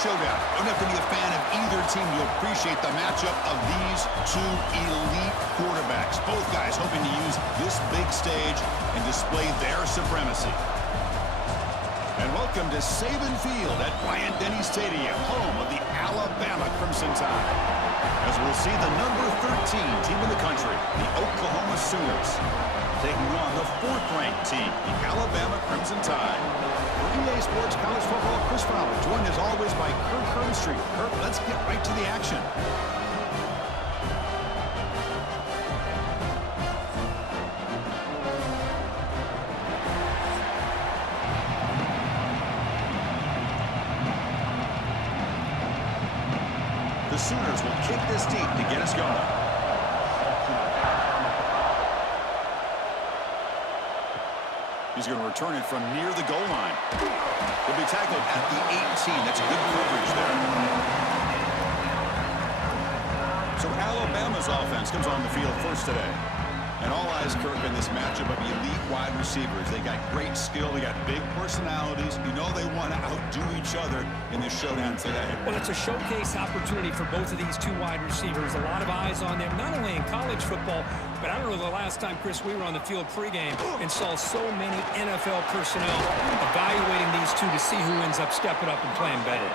showdown. You don't have to be a fan of either team to appreciate the matchup of these two elite quarterbacks. Both guys hoping to use this big stage and display their supremacy. And welcome to Saban Field at Bryant-Denny Stadium, home of the Alabama Crimson Tide. As we'll see the number 13 team in the country, the Oklahoma Sooners, taking on the 4th-ranked team, the Alabama Crimson Tide. For EA Sports College Football, Chris Fowler, joined as always by Kirk Herbstreit. Kirk, let's get right to the action. The Sooners will kick this deep to get us going. He's going to return it from near the goal line. He'll be tackled at the 18. That's good coverage there. So Alabama's offense comes on the field first today. And all eyes, Kirk, in this matchup of elite wide receivers. They got great skill. They got big personalities. You know they want to outdo each other in this showdown today. Well, it's a showcase opportunity for both of these two wide receivers. A lot of eyes on them, not only in college football, but I don't know the last time, Chris, we were on the field pregame and saw so many NFL personnel evaluating these two to see who ends up stepping up and playing better.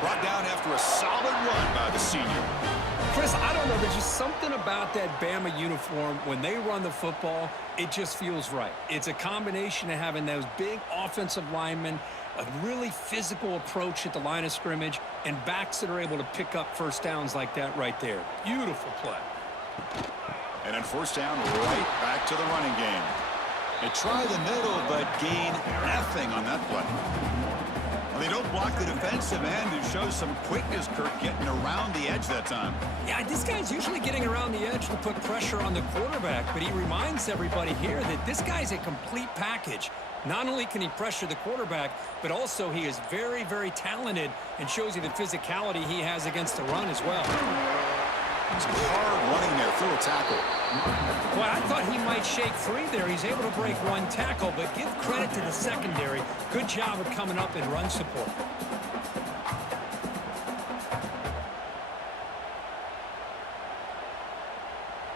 Brought down after a solid run by the senior. Chris, I don't know. There's just something about that Bama uniform. When they run the football, it just feels right. It's a combination of having those big offensive linemen, a really physical approach at the line of scrimmage, and backs that are able to pick up first downs like that right there. Beautiful play. And on first down, right back to the running game. They try the middle, but gain nothing on that play. They don't block the defensive end, who shows some quickness, Kirk, getting around the edge that time. Yeah, this guy's usually getting around the edge to put pressure on the quarterback, but he reminds everybody here that this guy's a complete package. Not only can he pressure the quarterback, but also he is very, very talented and shows you the physicality he has against the run as well. Some hard running there through a tackle. Well, I thought he might shake free there. He's able to break one tackle, but give credit to the secondary. Good job of coming up and run support.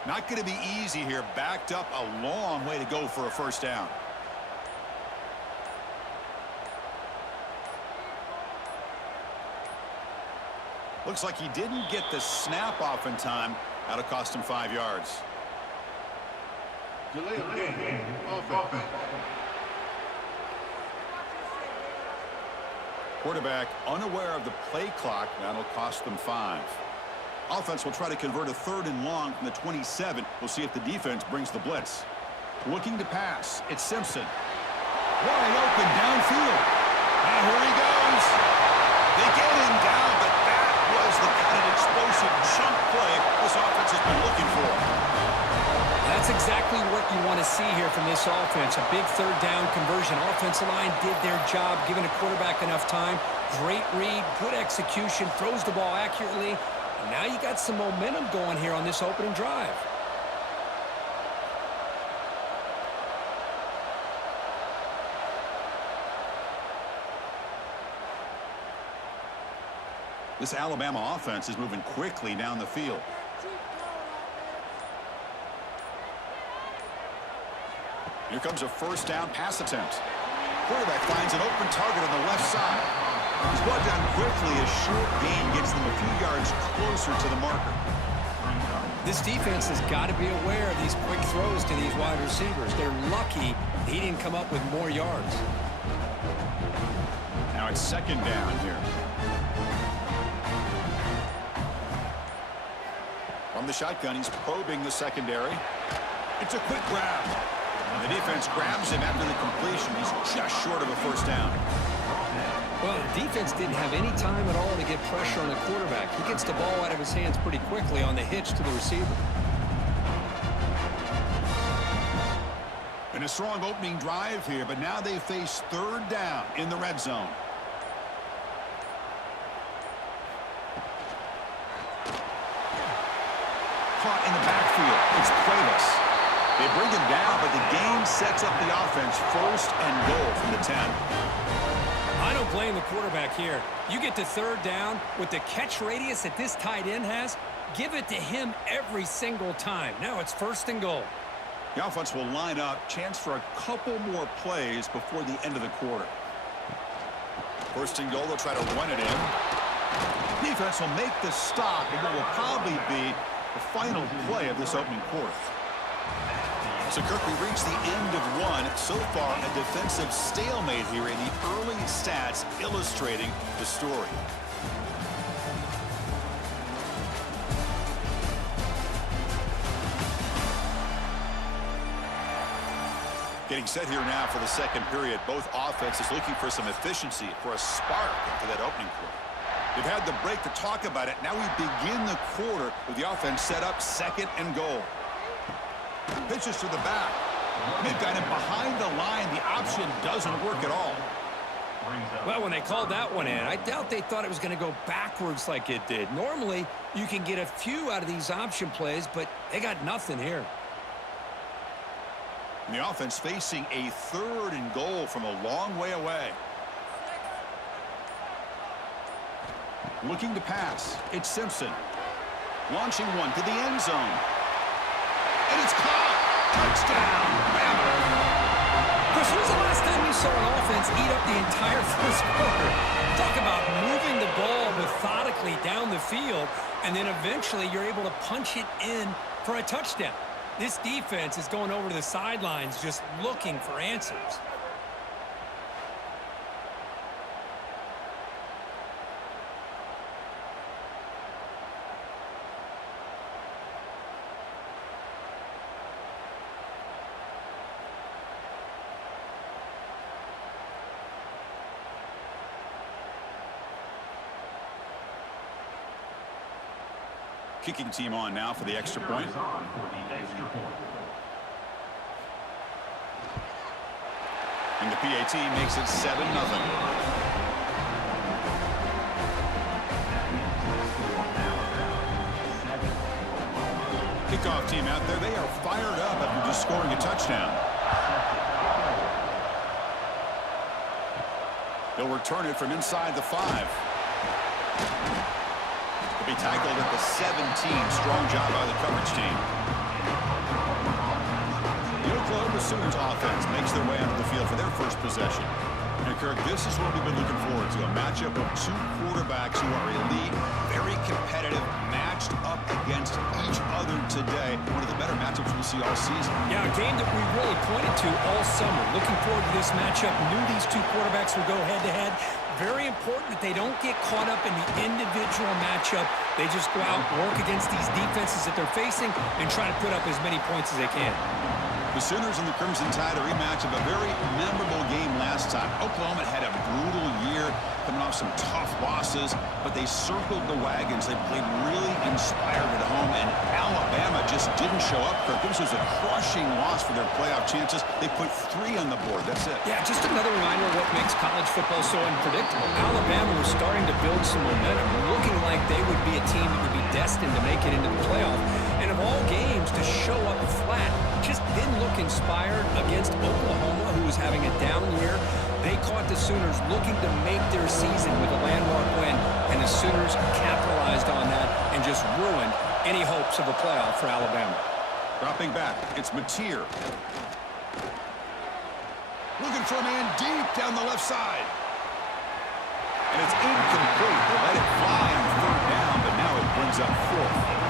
Not going to be easy here. Backed up a long way to go for a first down. Looks like he didn't get the snap off in time. That'll cost him 5 yards. Delay of game. Offense. Quarterback unaware of the play clock. That'll cost them 5. Offense will try to convert a 3rd and long from the 27. We'll see if the defense brings the blitz. Looking to pass. It's Simpson. Wide open downfield. And here he goes. They get him down, but that was the kind of explosive chunk play this offense has been looking for. That's exactly what you want to see here from this offense. A big 3rd down conversion. Offensive line did their job, giving the quarterback enough time. Great read, good execution, throws the ball accurately. And now you got some momentum going here on this opening drive. This Alabama offense is moving quickly down the field. Here comes a first down pass attempt. Quarterback finds an open target on the left side. He's brought down quickly. A short gain gets them a few yards closer to the marker. This defense has got to be aware of these quick throws to these wide receivers. They're lucky he didn't come up with more yards. Now it's 2nd down here. From the shotgun, he's probing the secondary. It's a quick grab. And the defense grabs him after the completion. He's just short of a first down. Well, the defense didn't have any time at all to get pressure on the quarterback. He gets the ball out of his hands pretty quickly on the hitch to the receiver. And a strong opening drive here, but now they face 3rd down in the red zone. Caught in the backfield. It's Cuevas. They bring him down, but the game sets up the offense 1st and goal from the 10. I don't blame the quarterback here. You get to third down with the catch radius that this tight end has, give it to him every single time. Now it's 1st and goal. The offense will line up. Chance for a couple more plays before the end of the quarter. 1st and goal, they'll try to run it in. Defense will make the stop, and it will probably be the final play of this opening quarter. So, Kirk, we reached the end of one. So far, a defensive stalemate here in the early stats illustrating the story. Getting set here now for the second period. Both offenses looking for some efficiency, for a spark after that opening quarter. They've had the break to talk about it. Now we begin the quarter with the offense set up 2nd and goal. Pitches to the back. They've got him behind the line. The option doesn't work at all. Well, when they called that one in, I doubt they thought it was going to go backwards like it did. Normally, you can get a few out of these option plays, but they got nothing here. And the offense facing a 3rd and goal from a long way away. Looking to pass. It's Simpson. Launching one to the end zone. And it's caught. Touchdown. Chris, when was the last time you saw an offense eat up the entire 1st quarter? Talk about moving the ball methodically down the field, and then eventually you're able to punch it in for a touchdown. This defense is going over to the sidelines just looking for answers. Kicking team on now for the extra point. And the PAT makes it 7-0. Kickoff team out there. They are fired up after just scoring a touchdown. They'll return it from inside the 5. Be tackled at the 17. Strong job by the coverage team. The Oklahoma Sooners offense makes their way onto the field for their first possession. And Kirk, this is what we've been looking forward to. A matchup of 2 quarterbacks who are elite, very competitive, matched up against each other today. One of the better matchups we'll see all season. Yeah, a game that we really pointed to all summer. Looking forward to this matchup. Knew these 2 quarterbacks would go head-to-head. Very important that they don't get caught up in the individual matchup. They just go out and work against these defenses that they're facing and try to put up as many points as they can. The Sooners and the Crimson Tide, a rematch of a very memorable game last time. Oklahoma had a brutal year, coming off some tough losses, but they circled the wagons. They played really inspired at home, and Alabama just didn't show up. This was a crushing loss for their playoff chances. They put 3 on the board. That's it. Yeah, just another reminder of what makes college football so unpredictable. Alabama was starting to build some momentum, looking like they would be a team that would be destined to make it into the playoff. And of all games, to show up flat just didn't look inspired against Oklahoma, who was having a down year. They caught the Sooners looking to make their season with a landmark win, and the Sooners capitalized on that and just ruined any hopes of a playoff for Alabama. Dropping back, it's Mateer. Looking for a man deep down the left side. And it's incomplete. They let it fly on 3rd down, but now it brings up 4th.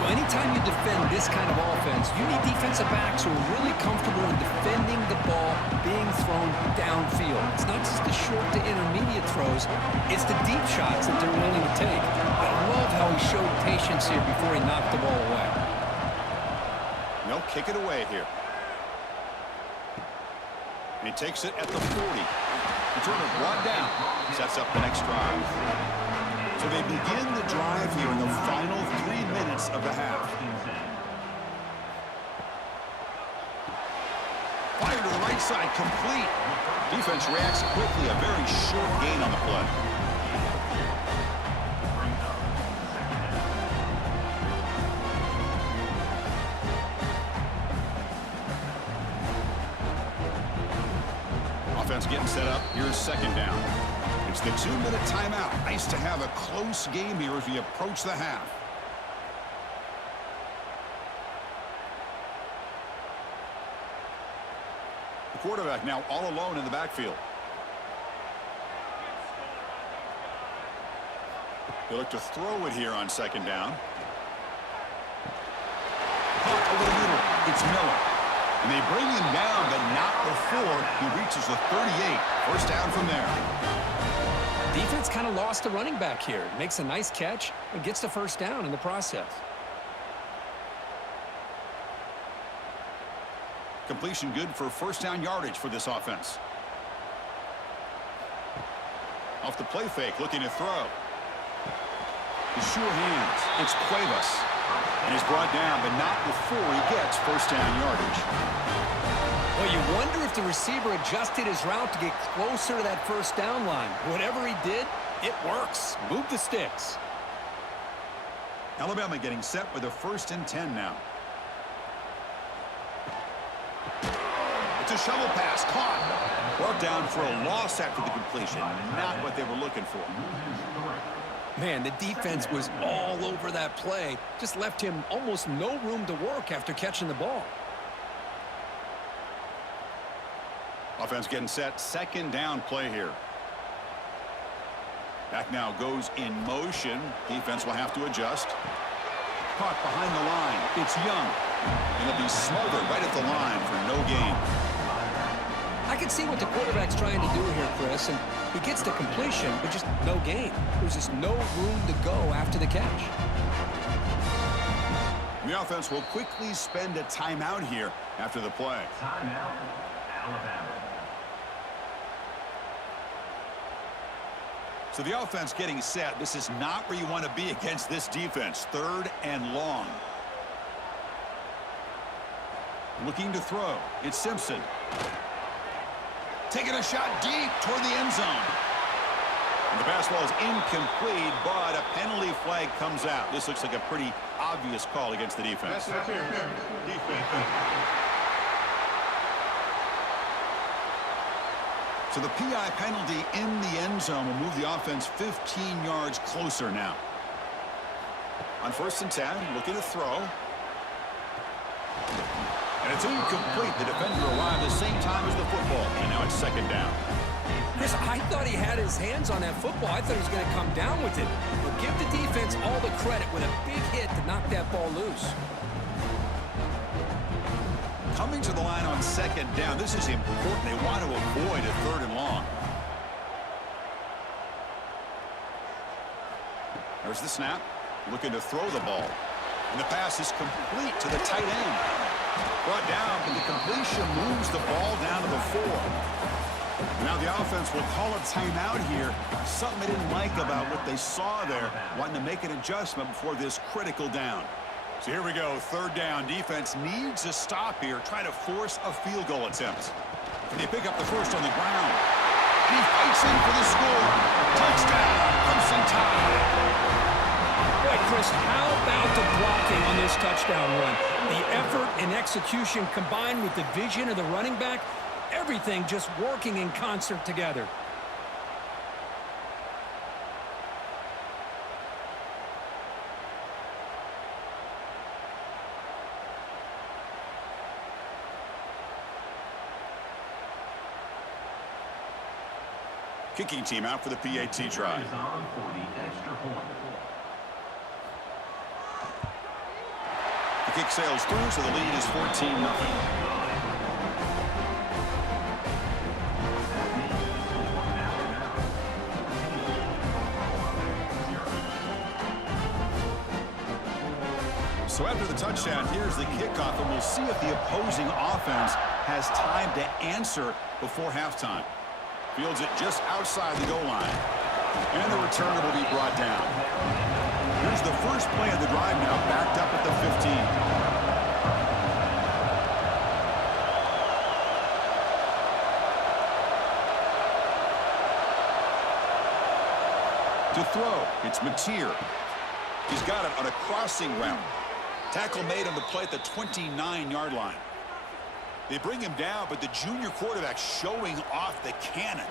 Well, anytime you defend this kind of offense, you need defensive backs who are really comfortable in defending the ball being thrown downfield. It's not just the short to intermediate throws, it's the deep shots that they're willing to take. I love how he showed patience here before he knocked the ball away. They'll kick it away here. And he takes it at the 40. Returner brought down. Sets up the next drive. So they begin the drive here in the final 3 minutes of the half. Fire to the right side, complete. Defense reacts quickly, a very short gain on the play. Offense getting set up. Here's 2nd down. It's the 2-minute timeout. Nice to have a close game here as we approach the half. The quarterback now all alone in the backfield. They look to throw it here on second down. Caught over the middle. It's Miller. And they bring him down, but not before he reaches the 38. First down from there. Defense kind of lost a running back here. Makes a nice catch and gets the first down in the process. Completion good for first down yardage for this offense. Off the play fake, looking to throw. His sure hands. It's Cuevas. And he's brought down, but not before he gets first down yardage. Well, you wonder if the receiver adjusted his route to get closer to that first down line. Whatever he did, it works. Move the sticks. Alabama getting set with a 1st and 10 now. It's a shovel pass, caught. Brought down for a loss after the completion. Not what they were looking for. Man, the defense was all over that play. Just left him almost no room to work after catching the ball. Offense getting set. Second down play here. Back now goes in motion. Defense will have to adjust. Caught behind the line. It's Young. And he'll be smothered right at the line for no gain. I can see what the quarterback's trying to do here, Chris, and he gets the completion, but just no gain. There's just no room to go after the catch. The offense will quickly spend a timeout here after the play. Timeout, Alabama. So the offense getting set. This is not where you want to be against this defense. 3rd and long. Looking to throw. It's Simpson. Taking a shot deep toward the end zone. And the pass ball is incomplete, but a penalty flag comes out. This looks like a pretty obvious call against the defense. So the PI penalty in the end zone will move the offense 15 yards closer now. On 1st and 10, looking to throw. And it's incomplete. The defender arrived the same time as the football. And now it's 2nd down. Chris, I thought he had his hands on that football. I thought he was going to come down with it. But give the defense all the credit with a big hit to knock that ball loose. Coming to the line on 2nd down. This is important. They want to avoid a 3rd and long. There's the snap. Looking to throw the ball. And the pass is complete to the tight end. Brought down, but the completion moves the ball down to the 4. Now the offense will call a timeout here. Something they didn't like about what they saw there. Wanting to make an adjustment before this critical down. So here we go, 3rd down. Defense needs a stop here. Try to force a field goal attempt. Can they pick up the first on the ground? And he fights in for the score. Touchdown, Crimson Tide. Boy, Chris, how about the blocking on this touchdown run? The effort and execution combined with the vision of the running back, everything just working in concert together. Kicking team out for the PAT try. The kick sails through, so the lead is 14-0. So after the touchdown, here's the kickoff, and we'll see if the opposing offense has time to answer before halftime. Fields it just outside the goal line. And the returner will be brought down. Here's the first play of the drive now, backed up at the 15. To throw, it's Mateer. He's got it on a crossing route. Tackle made on the play at the 29-yard line. They bring him down, but the junior quarterback showing off the cannon.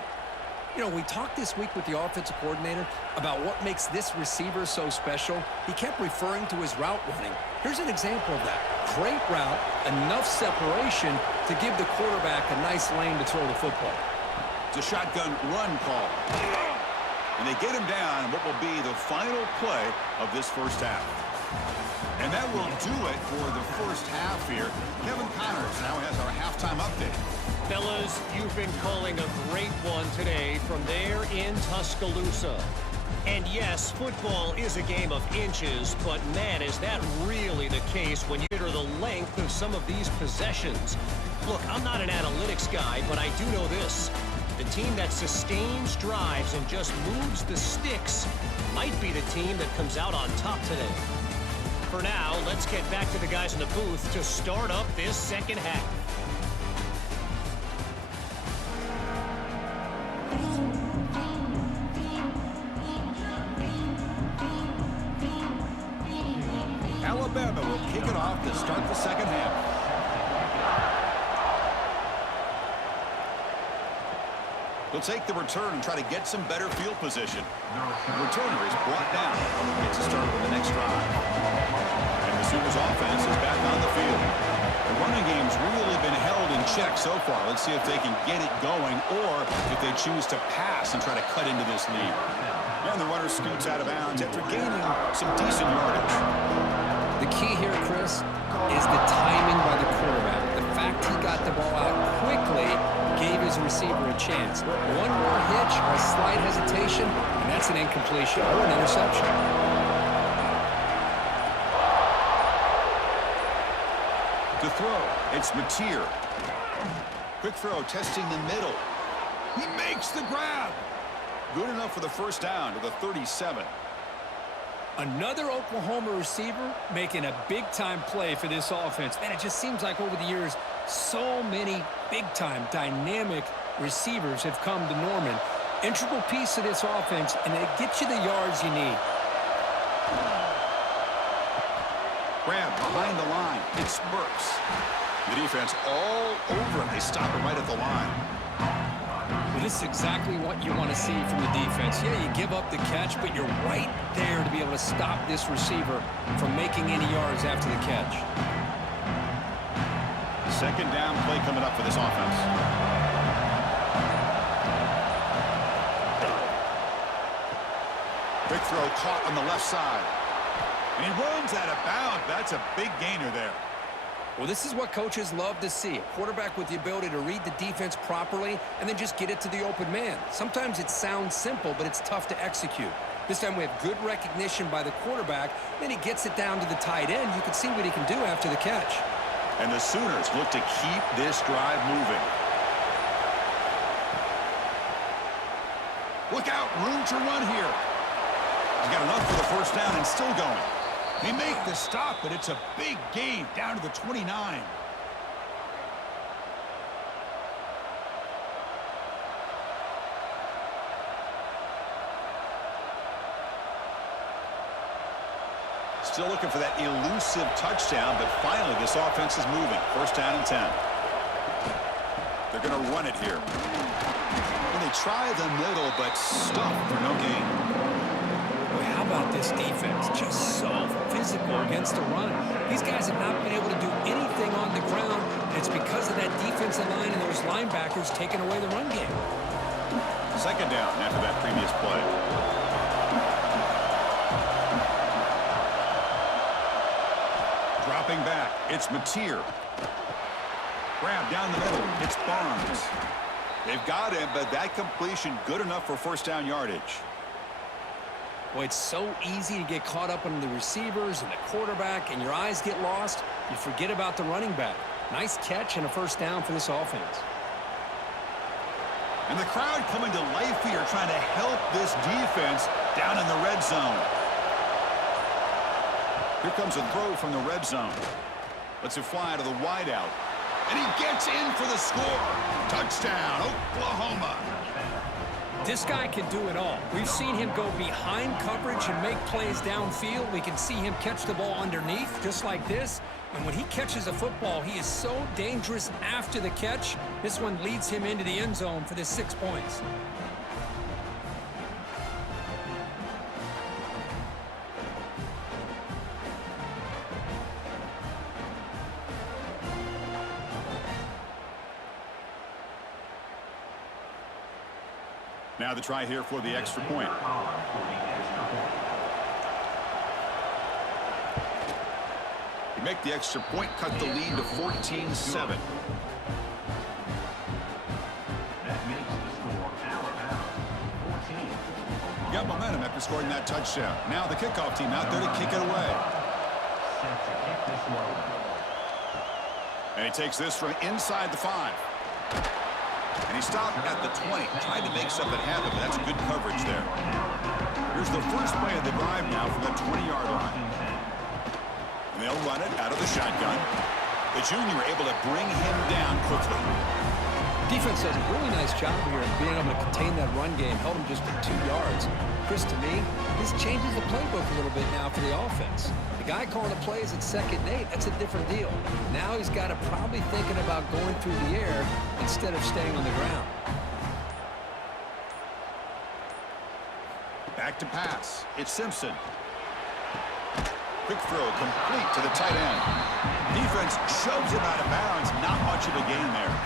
You know, we talked this week with the offensive coordinator about what makes this receiver so special. He kept referring to his route running. Here's an example of that. Great route, enough separation to give the quarterback a nice lane to throw the football. It's a shotgun run call. And they get him down in what will be the final play of this first half. And that will do it for the first half here. Kevin Connors now has our halftime update. Fellas, you've been calling a great one today from there in Tuscaloosa. And yes, football is a game of inches, but man, is that really the case when you consider the length of some of these possessions. Look, I'm not an analytics guy, but I do know this. The team that sustains drives and just moves the sticks might be the team that comes out on top today. For now, let's get back to the guys in the booth to start up this second half. Alabama will kick it off to start the second half. They'll take the return and try to get some better field position. The returner is brought down. Gets a start with the next drive. And the Sooners offense is back on the field. The running game's really been held in check so far. Let's see if they can get it going or if they choose to pass and try to cut into this lead. And the runner scoots out of bounds after gaining some decent yardage. The key here, Chris, is the timing by the quarterback. The fact he got the ball out quickly gave his receiver a chance. One more hitch or a slight hesitation, and that's an incompletion or an interception. To throw, it's Mateer. Quick throw, testing the middle. He makes the grab. Good enough for the first down to the 37. Another Oklahoma receiver making a big-time play for this offense. Man, it just seems like over the years, so many big-time, dynamic receivers have come to Norman. Integral piece of this offense, and they get you the yards you need. Grab behind the line. It's Burks. The defense all over him. They stop him right at the line. Well, this is exactly what you want to see from the defense. Yeah, you give up the catch, but you're right there to be able to stop this receiver from making any yards after the catch. Second down play coming up for this offense. Quick throw caught on the left side. And he runs out of bounds. That's a big gainer there. Well, this is what coaches love to see. A quarterback with the ability to read the defense properly and then just get it to the open man. Sometimes it sounds simple, but it's tough to execute. This time we have good recognition by the quarterback. Then he gets it down to the tight end. You can see what he can do after the catch. And the Sooners look to keep this drive moving. Look out, room to run here. He's got enough for the first down and still going. They make the stop, but it's a big gain down to the 29. Still looking for that elusive touchdown, but finally this offense is moving. First down and 10. They're going to run it here. And they try the middle, but stuck for no gain. Boy, how about this defense? Just so physical against the run. These guys have not been able to do anything on the ground, and it's because of that defensive line and those linebackers taking away the run game. Second down after that previous play. Dropping back, it's Mateer. Grab down the middle, it's Barnes. They've got him, but that completion good enough for first down yardage. Boy, it's so easy to get caught up on the receivers and the quarterback, and your eyes get lost. You forget about the running back. Nice catch and a first down for this offense. And the crowd coming to life here, trying to help this defense down in the red zone. Here comes a throw from the red zone. Lets it fly to the wideout. And he gets in for the score. Touchdown, Oklahoma. This guy can do it all. We've seen him go behind coverage and make plays downfield. We can see him catch the ball underneath, just like this. And when he catches a football, he is so dangerous after the catch. This one leads him into the end zone for the 6 points. Now the try here for the extra point. You make the extra point, cut the lead to 14-7. Got momentum after scoring that touchdown. Now the kickoff team out there to kick it away. And he takes this from inside the 5. And he stopped at the 20. Tried to make something happen, but that's good coverage there. Here's the first play of the drive now from the 20-yard line. And they'll run it out of the shotgun. The junior able to bring him down quickly. Defense does a really nice job here in being able to contain that run game. Held him just at 2 yards. Chris, to me, this changes the playbook a little bit now for the offense. The guy calling the plays at 2nd and 8, that's a different deal. Now he's got to probably thinking about going through the air instead of staying on the ground. Back to pass. It's Simpson. Quick throw complete to the tight end. Defense shoves him out of bounds. Not much of a gain there.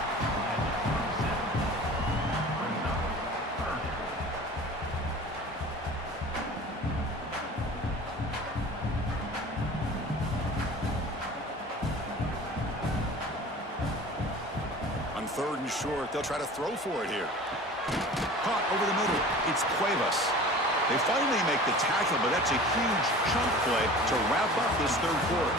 On 3rd and short, they'll try to throw for it here. Caught over the middle. It's Cuevas. They finally make the tackle, but that's a huge chunk play to wrap up this 3rd quarter.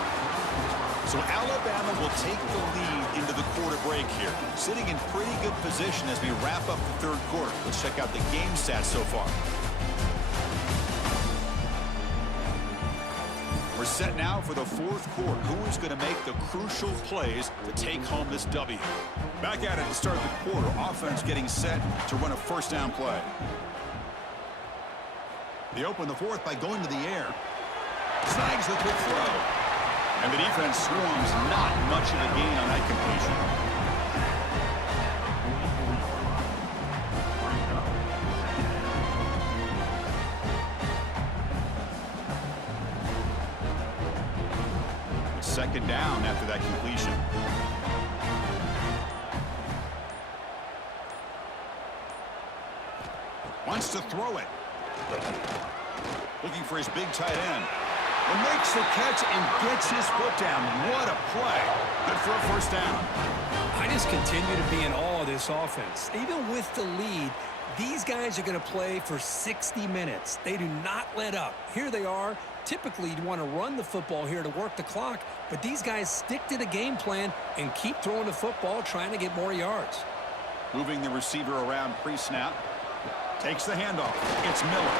So Alabama will take the lead into the quarter break here, sitting in pretty good position as we wrap up the 3rd quarter. Let's check out the game stats so far. We're set now for the 4th quarter. Who is going to make the crucial plays to take home this W? Back at it to start the quarter. Offense getting set to run a 1st down play. They open the 4th by going to the air. Snags the quick throw. And the defense swarms. Not much of a gain on that completion. Second down after that completion. Wants to throw it. Looking for his big tight end. And makes the catch and gets his foot down. What a play. Good for a 1st down. I just continue to be in awe of this offense. Even with the lead, these guys are going to play for 60 minutes. They do not let up. Here they are. Typically, you'd want to run the football here to work the clock, but these guys stick to the game plan and keep throwing the football, trying to get more yards. Moving the receiver around pre-snap. Takes the handoff. It's Miller.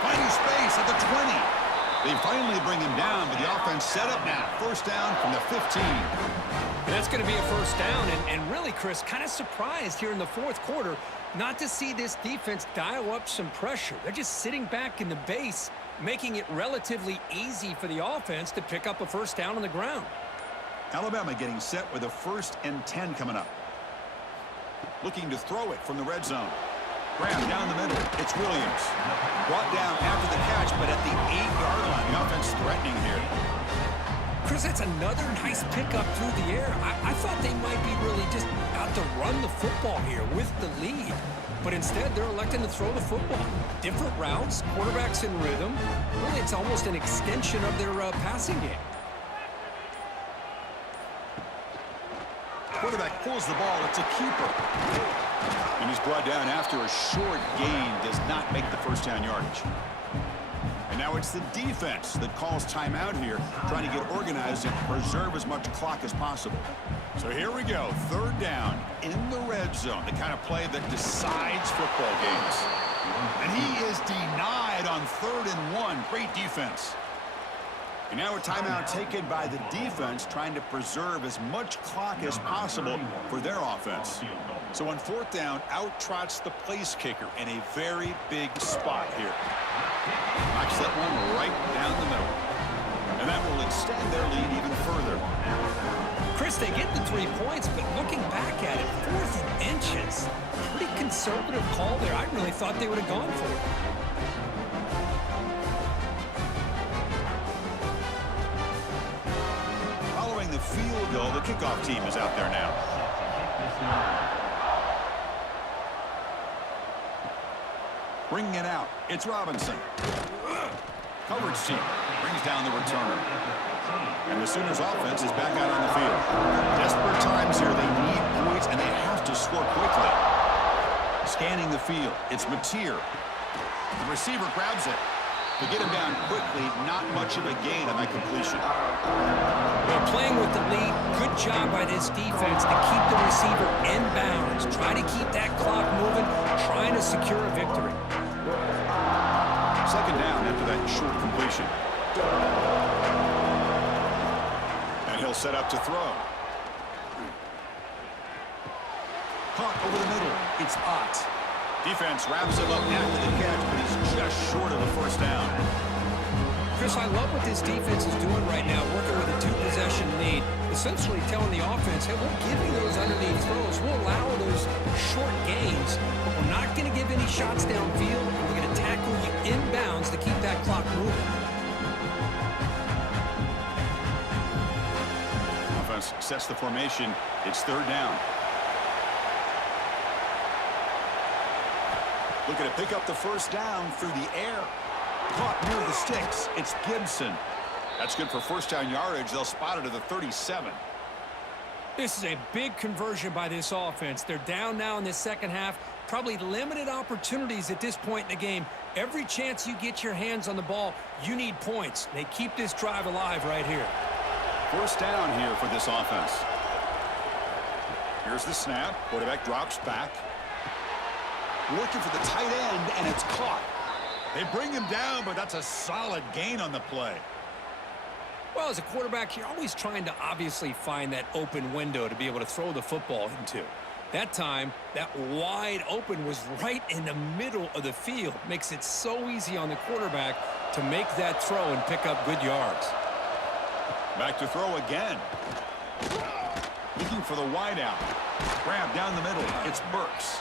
Finding space at the 20. They finally bring him down, but the offense set up now. 1st down from the 15. And that's going to be a 1st down, and really, Chris, kind of surprised here in the 4th quarter not to see this defense dial up some pressure. They're just sitting back in the base, making it relatively easy for the offense to pick up a 1st down on the ground. Alabama getting set with a 1st and 10 coming up. Looking to throw it from the red zone. Graham down the middle. It's Williams. Brought down after the catch, but at the 8-yard line. The offense threatening here. Chris, that's another nice pickup through the air. I thought they might be really just out to run the football here with the lead. But instead, they're electing to throw the football. Different routes, quarterbacks in rhythm. Really, it's almost an extension of their passing game. Quarterback pulls the ball. It's a keeper. And he's brought down after a short gain. Does not make the 1st down yardage. And now it's the defense that calls timeout here, trying to get organized and preserve as much clock as possible. So here we go. 3rd down in the red zone. The kind of play that decides football games. And he is denied on 3rd and 1. Great defense. And now a timeout taken by the defense, trying to preserve as much clock as possible for their offense. So on 4th down, out trots the place kicker in a very big spot here. Knocks that one right down the middle. And that will extend their lead even further. Chris, they get the 3 points, but looking back at it, 4th and inches. Pretty conservative call there. I really thought they would have gone for it. Following the field goal, the kickoff team is out there now. Bringing it out, it's Robinson. Coverage team brings down the returner. And the Sooners offense is back out on the field. Desperate times here. They need points, and they have to score quickly. Scanning the field, it's Mateer. The receiver grabs it. To get him down quickly, not much of a gain on that completion. Well, playing with the lead, good job by this defense to keep the receiver in bounds. Try to keep that clock moving, trying to secure a victory. Second down after that short completion. And he'll set up to throw. Caught over the middle. It's Ott. Defense wraps him up after the catch, but he's just short of the first down. Chris, I love what this defense is doing right now, working with a two-possession lead, essentially telling the offense, hey, we'll give you those underneath throws. We'll allow those short gains, but we're not going to give any shots downfield. We're going to tackle you inbounds to keep that clock moving. Offense sets the formation. It's third down. Looking to pick up the first down through the air. Caught near the sticks. It's Gibson. That's good for first down yardage. They'll spot it at the 37. This is a big conversion by this offense. They're down now in this second half. Probably limited opportunities at this point in the game. Every chance you get your hands on the ball, you need points. They keep this drive alive right here. First down here for this offense. Here's the snap. Quarterback drops back. Working for the tight end, and it's caught. They bring him down, but that's a solid gain on the play. Well, as a quarterback, you're always trying to obviously find that open window to be able to throw the football into. That time, that wide open was right in the middle of the field. Makes it so easy on the quarterback to make that throw and pick up good yards. Back to throw again. Looking for the wide out. Grab down the middle. It's Burks.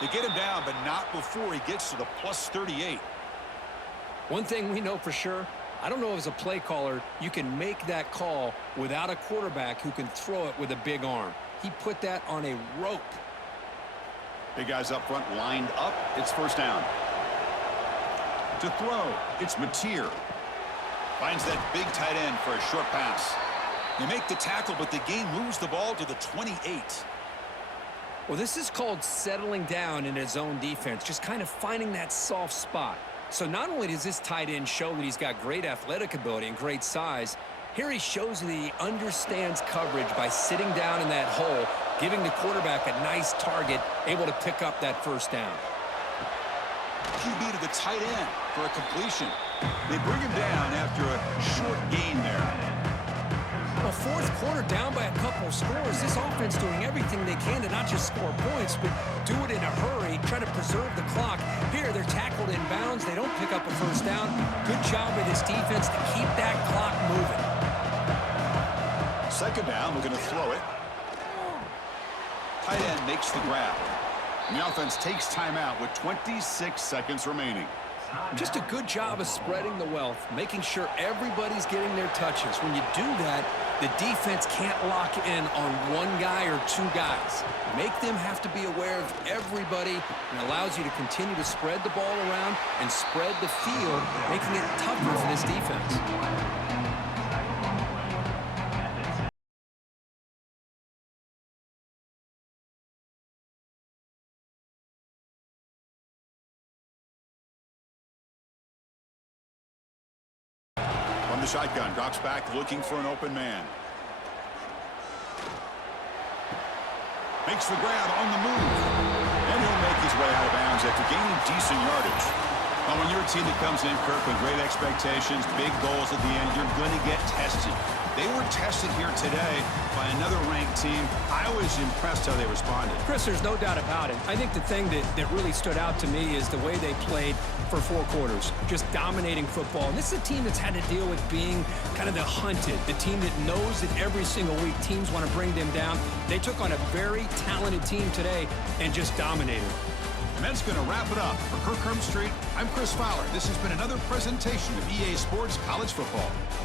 They get him down, but not before he gets to the plus 38. One thing we know for sure, I don't know as a play caller, you can make that call without a quarterback who can throw it with a big arm. He put that on a rope. Big guys up front lined up. It's first down. To throw, it's Mateer. Finds that big tight end for a short pass. They make the tackle, but the gain moves the ball to the 28. Well, this is called settling down in his own defense, just kind of finding that soft spot. So not only does this tight end show that he's got great athletic ability and great size, here he shows that he understands coverage by sitting down in that hole, giving the quarterback a nice target, able to pick up that first down. QB to the tight end for a completion. They bring him down after a short gain there. Well, fourth quarter down by a couple of scores. This offense doing everything they can to not just score points, but do it in a hurry, try to preserve the clock. Here, they're tackled in bounds. They don't pick up a first down. Good job by this defense to keep that clock moving. Second down, looking to throw it. Tight end makes the grab. And the offense takes timeout with 26 seconds remaining. Just a good job of spreading the wealth, making sure everybody's getting their touches. When you do that, the defense can't lock in on one guy or two guys. Make them have to be aware of everybody, and allows you to continue to spread the ball around and spread the field, making it tougher for this defense. From the shotgun, drops back, looking for an open man. Makes the grab on the move. And he'll make his way out of bounds after gaining decent yardage. Well, when you're a team that comes in, Kirk, with great expectations, big goals at the end, you're going to get tested. They were tested here today by another ranked team. I was impressed how they responded. Chris, there's no doubt about it. I think the thing that really stood out to me is the way they played for 4 quarters, just dominating football. And this is a team that's had to deal with being kind of the hunted, the team that knows that every single week teams want to bring them down. They took on a very talented team today and just dominated. And that's going to wrap it up. For Kirk Herbstreit, I'm Chris Fowler. This has been another presentation of EA Sports College Football.